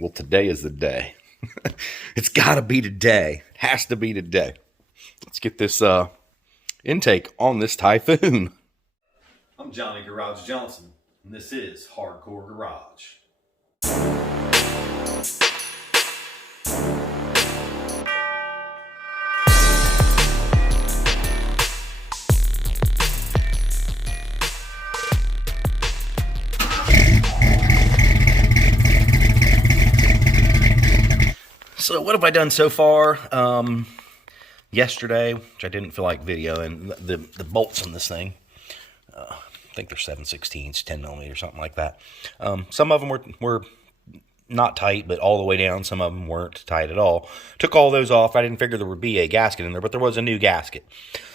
Well, today is the day. It's got to be today. It has to be today. Let's get this intake on this Typhoon. I'm Johnny Garage Johnson, and this is Hardcore Garage. So what have I done so far? Yesterday, which I didn't feel like videoing, the bolts on this thing, I think they're 7/16, 10 millimeters, something like that. Some of them were not tight, but all the way down. Some of them weren't tight at all. Took all those off. I didn't figure there would be a gasket in there, but there was a new gasket.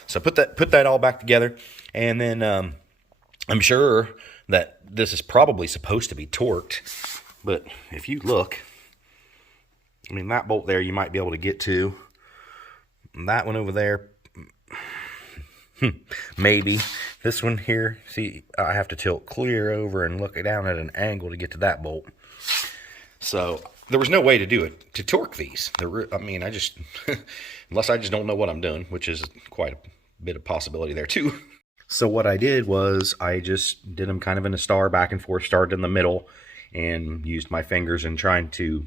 So put that all back together, and then I'm sure that this is probably supposed to be torqued, but if you look, I mean, that bolt there you might be able to get to. That one over there, maybe. This one here, see, I have to tilt clear over and look down at an angle to get to that bolt. So there was no way to do it, to torque these. I mean, I just, unless I just don't know what I'm doing, which is quite a bit of possibility there too. So what I did was I just did them kind of in a star, back and forth, started in the middle, and used my fingers and trying to,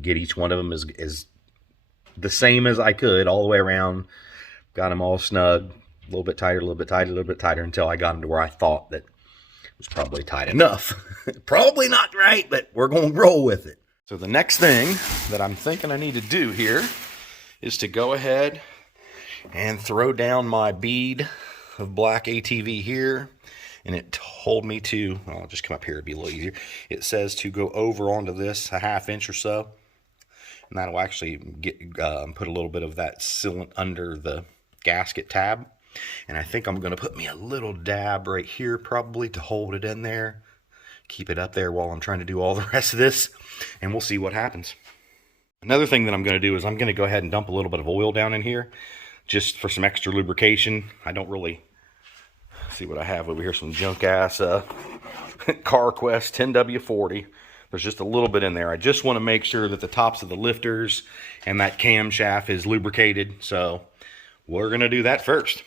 get each one of them as the same as I could all the way around. Got them all snug, a little bit tighter, a little bit tighter, a little bit tighter, until I got them to where I thought that it was probably tight enough. Probably not right, but we're going to roll with it. So the next thing that I'm thinking I need to do here is to go ahead and throw down my bead of black ATV here. And it told me to, I'll just come up here, it'd be a little easier. It says to go over onto this a 1/2 inch or so. And that'll actually put a little bit of that sealant under the gasket tab. And I think I'm going to put me a little dab right here probably to hold it in there. Keep it up there while I'm trying to do all the rest of this. And we'll see what happens. Another thing that I'm going to do is I'm going to go ahead and dump a little bit of oil down in here, just for some extra lubrication. I don't really... See what I have over here, some junk ass CarQuest 10W40. There's just a little bit in there. I just want to make sure that the tops of the lifters and that camshaft is lubricated. So we're going to do that first.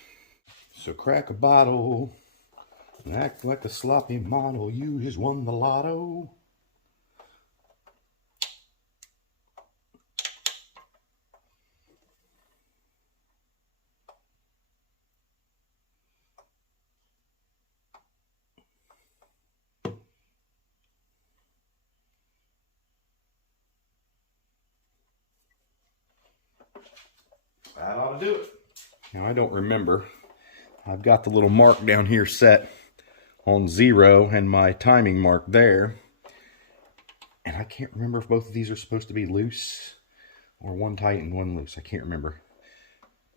So crack a bottle and act like a sloppy model. You just won the lotto. That ought to do it. Now, I don't remember. I've got the little mark down here set on 0 and my timing mark there. And I can't remember if both of these are supposed to be loose or one tight and one loose. I can't remember.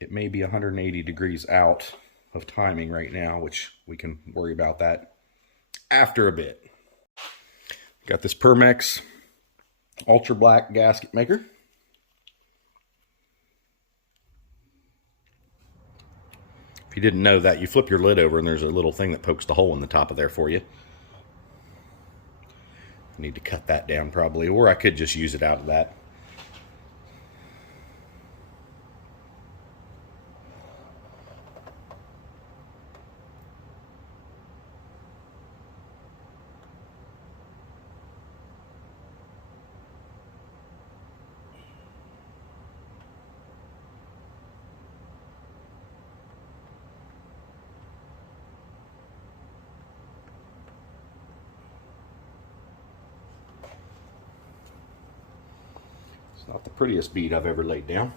It may be 180 degrees out of timing right now, which we can worry about that after a bit. Got this Permex Ultra Black gasket maker. If you didn't know that, you flip your lid over and there's a little thing that pokes the hole in the top of there for you. I need to cut that down probably, or I could just use it out of that. It's not the prettiest bead I've ever laid down.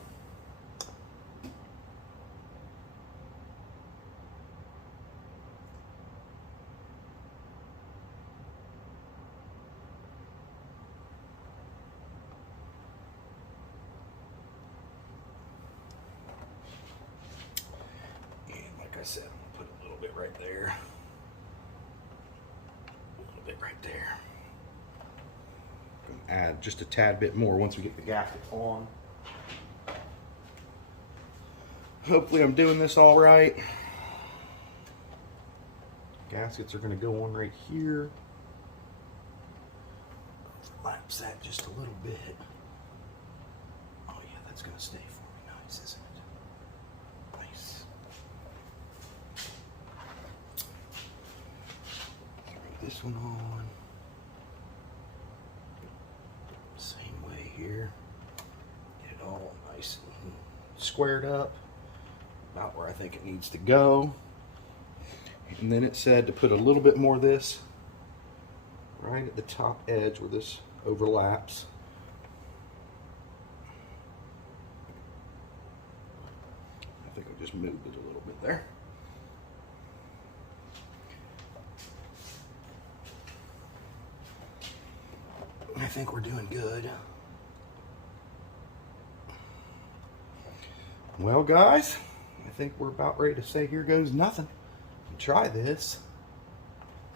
And like I said, I'm going to put a little bit right there. A little bit right there. Add just a tad bit more once we get the gasket on. Hopefully I'm doing this all right. Gaskets are going to go on right here. Flat collapse that just a little bit. Oh yeah, that's gonna stay for me nice, isn't it? Nice. Throw this one on. Same way here. Get it all nice and squared up. About where I think it needs to go. And then it said to put a little bit more of this right at the top edge where this overlaps. I think I just moved it a little bit there. I think we're doing good. Well, guys, I think we're about ready to say here goes nothing. Try this.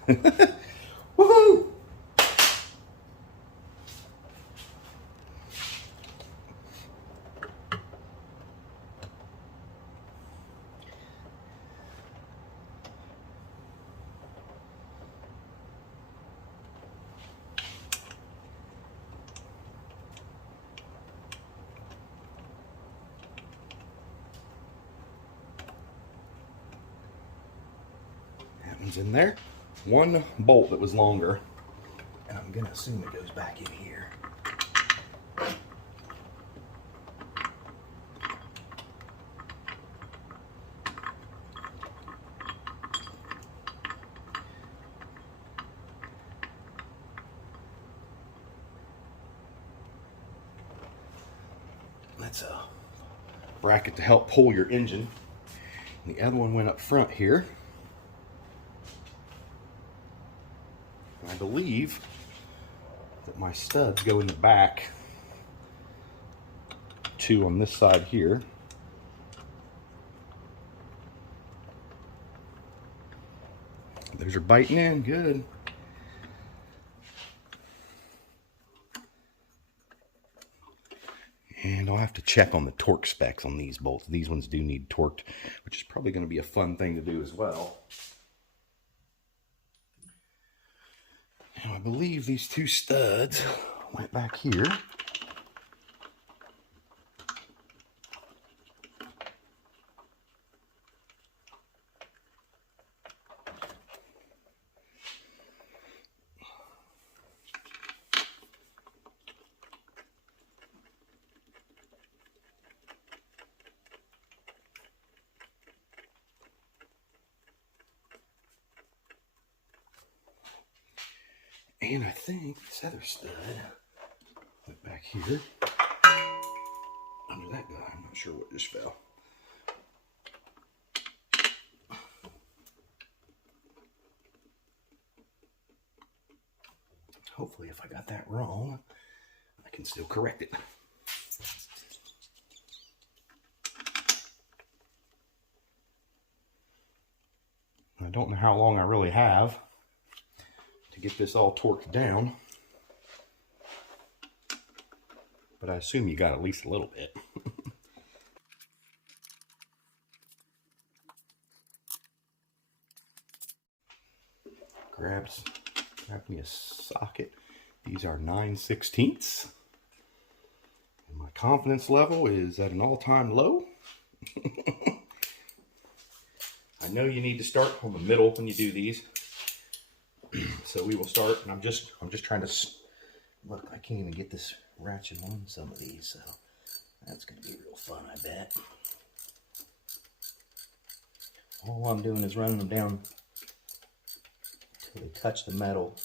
Woohoo! In there, one bolt that was longer, and I'm gonna assume it goes back in here. That's a bracket to help pull your engine. And the other one went up front here. I believe that my studs go in the back, two on this side here. Those are biting in good. And I'll have to check on the torque specs on these bolts. These ones do need torqued, which is probably going to be a fun thing to do as well. Now, I believe these two studs went back here. And I think this other stud went back here under that guy. I'm not sure what just fell. Hopefully, if I got that wrong, I can still correct it. I don't know how long I really have to get this all torqued down, but I assume you got at least a little bit. Grab me a socket. These are 9/16. And my confidence level is at an all-time low. I know you need to start on the middle when you do these. So we will start, and I'm just trying to look. I can't even get this ratchet on some of these, so that's going to be real fun, I bet. All I'm doing is running them down until they touch the metal.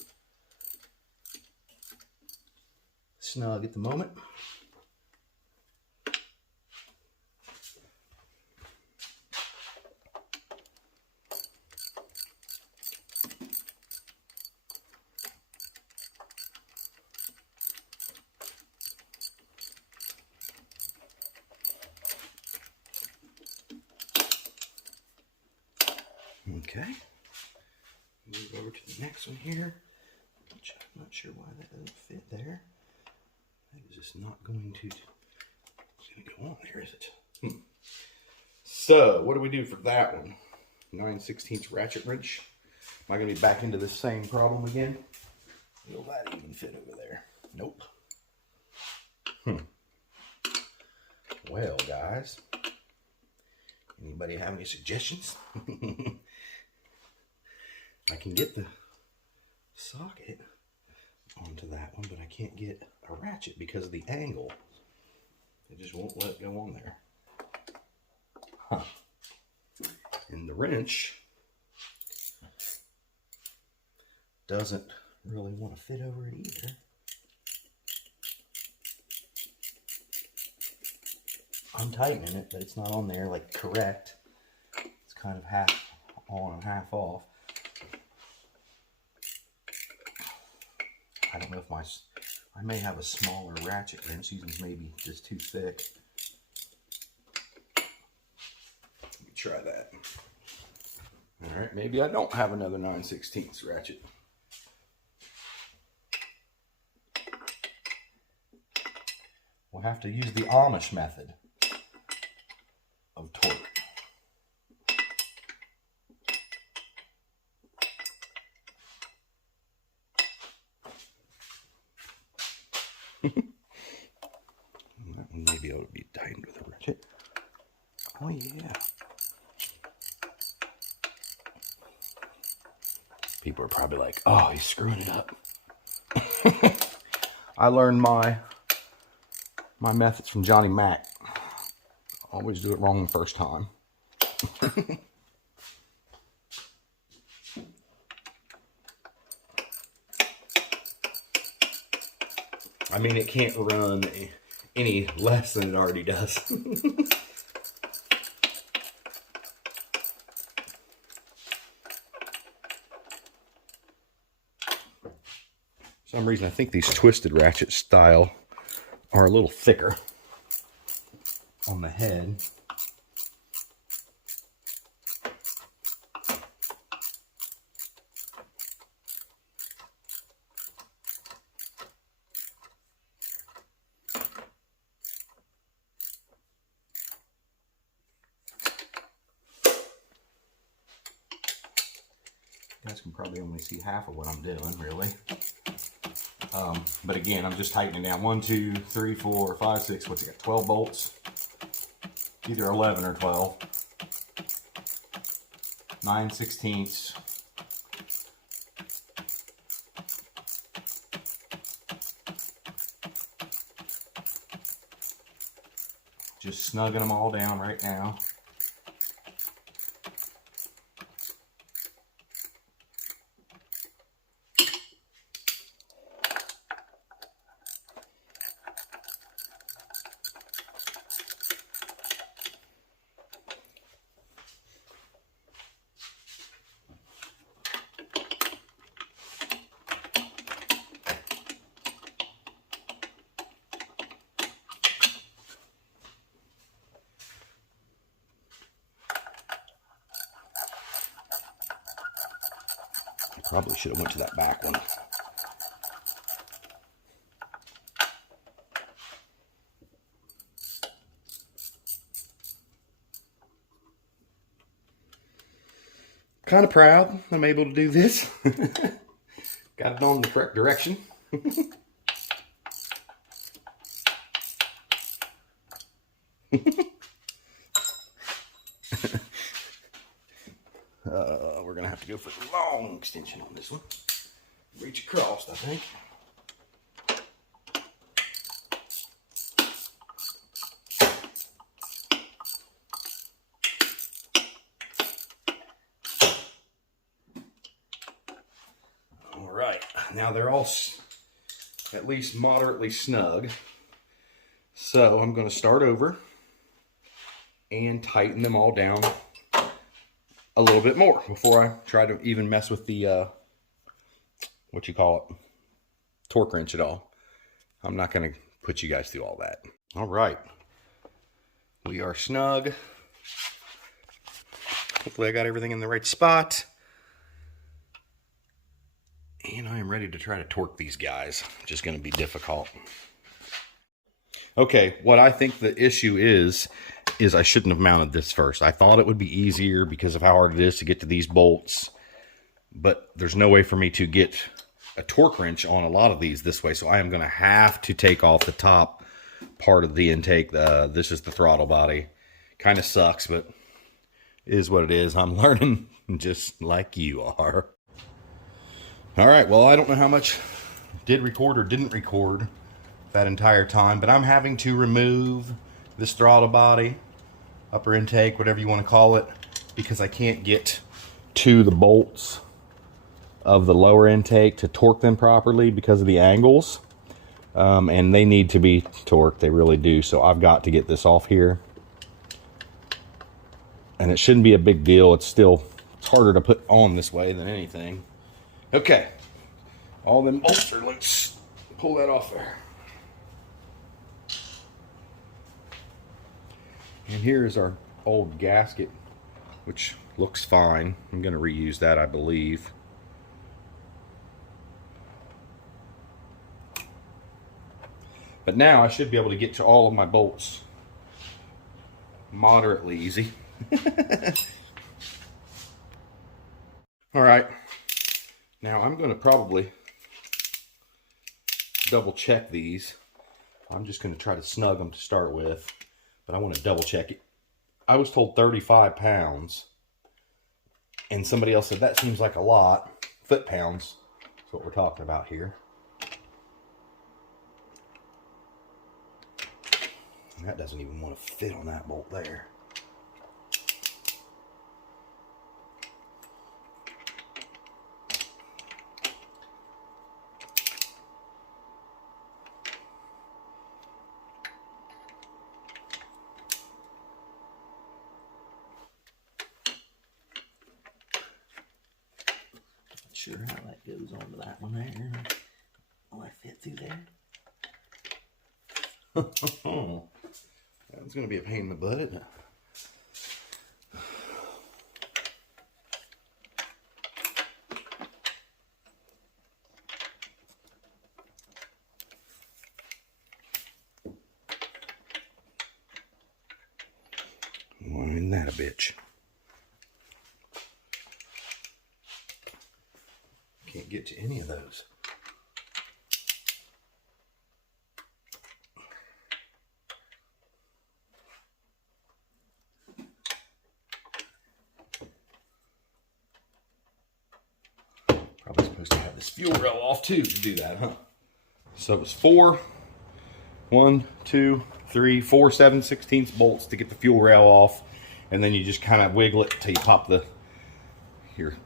Snug at the moment. Okay, move over to the next one here, which I'm not sure why that doesn't fit there. That is just not going to go on there, is it? So, what do we do for that one? 9/16 ratchet wrench. Am I going to be back into this same problem again? Will that even fit over there? Nope. Well, guys, anybody have any suggestions? I can get the socket onto that one, but I can't get a ratchet because of the angle. It just won't let it go on there. Huh. And the wrench doesn't really want to fit over it either. I'm tightening it, but it's not on there like correct. It's kind of half on and half off. I don't know if I may have a smaller ratchet wrench. These ones may be just too thick. Let me try that. All right, maybe I don't have another 9/16 ratchet. We'll have to use the Amish method of torque. That one may be able to be tightened with a ratchet. Oh yeah. People are probably like, oh, he's screwing it up. I learned my methods from Johnny Mac. Always do it wrong the first time. I mean, it can't run any less than it already does. For some reason, I think these twisted ratchet style are a little thicker on the head. You guys can probably only see half of what I'm doing, really. But again, I'm just tightening down 1, 2, 3, 4, 5, 6. What's it got? 12 bolts. Either 11 or 12. 9/16. Just snugging them all down right now. Probably should have went to that back one. Kind of proud I'm able to do this. Got it on the correct direction. We're gonna have to go for the long extension on this one. Reach across, I think. All right, now they're all at least moderately snug. So I'm going to start over and tighten them all down a little bit more before I try to even mess with the, what you call it, torque wrench at all. I'm not going to put you guys through all that. All right. We are snug. Hopefully I got everything in the right spot. And I am ready to try to torque these guys. Just going to be difficult. Okay, what I think the issue is I shouldn't have mounted this first. I thought it would be easier because of how hard it is to get to these bolts. But there's no way for me to get a torque wrench on a lot of these this way, so I am going to have to take off the top part of the intake. This is the throttle body. Kind of sucks, but it is what it is. I'm learning just like you are. All right, well, I don't know how much did record or didn't record that entire time, but I'm having to remove this throttle body, upper intake, whatever you want to call it, because I can't get to the bolts of the lower intake to torque them properly because of the angles. And they need to be torqued, they really do. So I've got to get this off here. And it shouldn't be a big deal. It's harder to put on this way than anything. Okay, all them bolts are loose. Pull that off there. And here's our old gasket, which looks fine. I'm going to reuse that, I believe. But now I should be able to get to all of my bolts moderately easy. All right, now I'm going to probably double check these. I'm just going to try to snug them to start with, but I want to double check it. I was told 35 pounds, and somebody else said that seems like a lot. Foot-pounds is what we're talking about here. And that doesn't even want to fit on that bolt there. Sure how that goes onto that one there. Will I fit through there? That's going to be a pain in the butt, isn't it? Well, isn't that a bitch? Can't get to any of those. Probably supposed to have this fuel rail off too to do that, huh? So it was 4 7/16 bolts to get the fuel rail off, and then you just kind of wiggle it till you pop your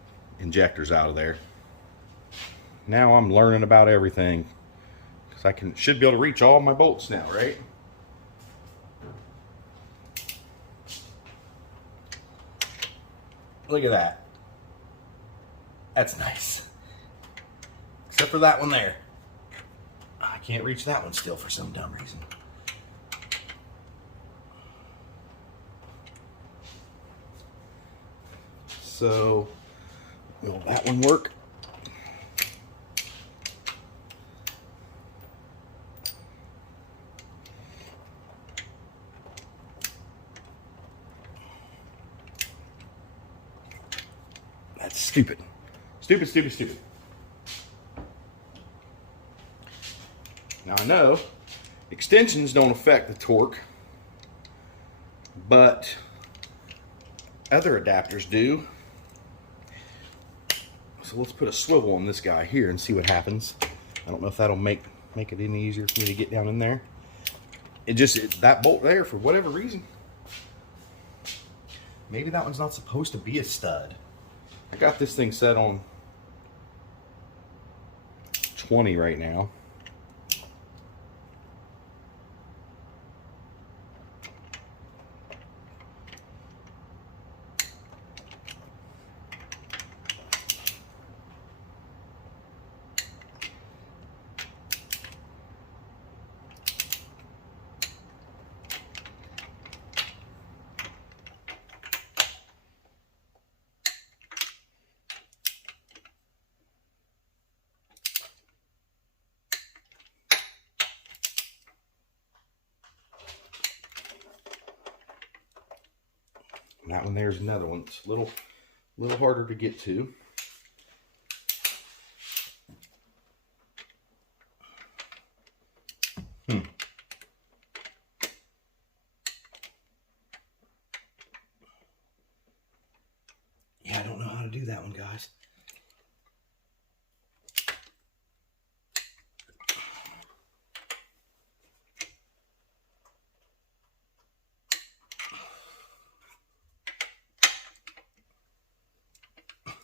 injectors out of there. Now I'm learning about everything because I should be able to reach all my bolts now, right? Look at that. That's nice. Except for that one there. I can't reach that one still for some dumb reason. So, will that one work? That's stupid. Stupid, stupid, stupid. Now I know extensions don't affect the torque, but other adapters do. So let's put a swivel on this guy here and see what happens. I don't know if that'll make it any easier for me to get down in there. That bolt there, for whatever reason, maybe that one's not supposed to be a stud. I got this thing set on 20 right now. And that one there's another one. It's a little harder to get to. guys.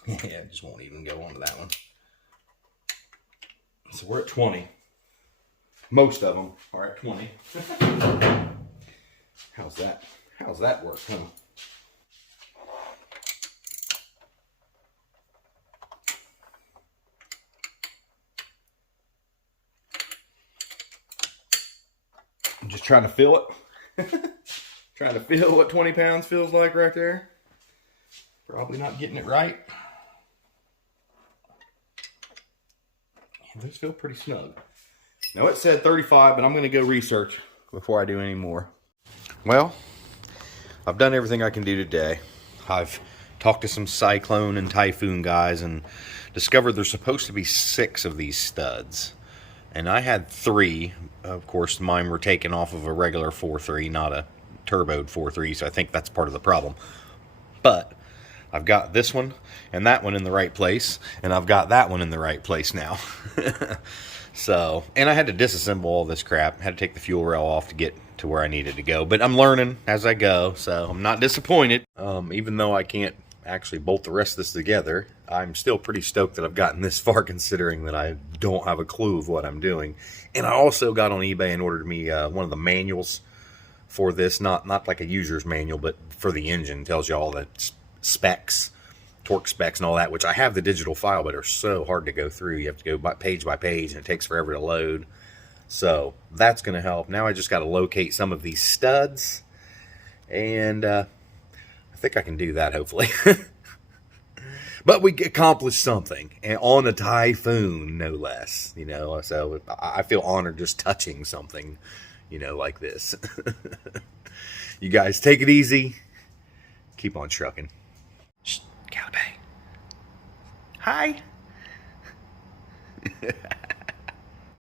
Yeah, I just won't even go onto that one. So we're at 20. Most of them are at 20. How's that? How's that work, huh? I'm just trying to feel it. Trying to feel what 20 pounds feels like right there. Probably not getting it right. Those feel pretty snug. Now it said 35, but I'm going to go research before I do any more. Well, I've done everything I can do today. I've talked to some Cyclone and Typhoon guys and discovered there's supposed to be 6 of these studs. And I had 3. Of course, mine were taken off of a regular 4.3, not a turboed 4.3, so I think that's part of the problem. But I've got this one and that one in the right place, and I've got that one in the right place now. So, and I had to disassemble all this crap. Had to take the fuel rail off to get to where I needed to go. But I'm learning as I go, so I'm not disappointed. Even though I can't actually bolt the rest of this together, I'm still pretty stoked that I've gotten this far, considering that I don't have a clue of what I'm doing. And I also got on eBay and ordered me one of the manuals for this. Not like a user's manual, but for the engine. It tells you all the specs, torque specs and all that, which I have the digital file, but are so hard to go through. You have to go by page, and it takes forever to load. So that's going to help. Now I just got to locate some of these studs, and I think I can do that, hopefully. But we accomplished something, and on a Typhoon, no less. You know, so I feel honored just touching something, you know, like this. You guys take it easy. Keep on trucking. Shh, Calibre. Hi.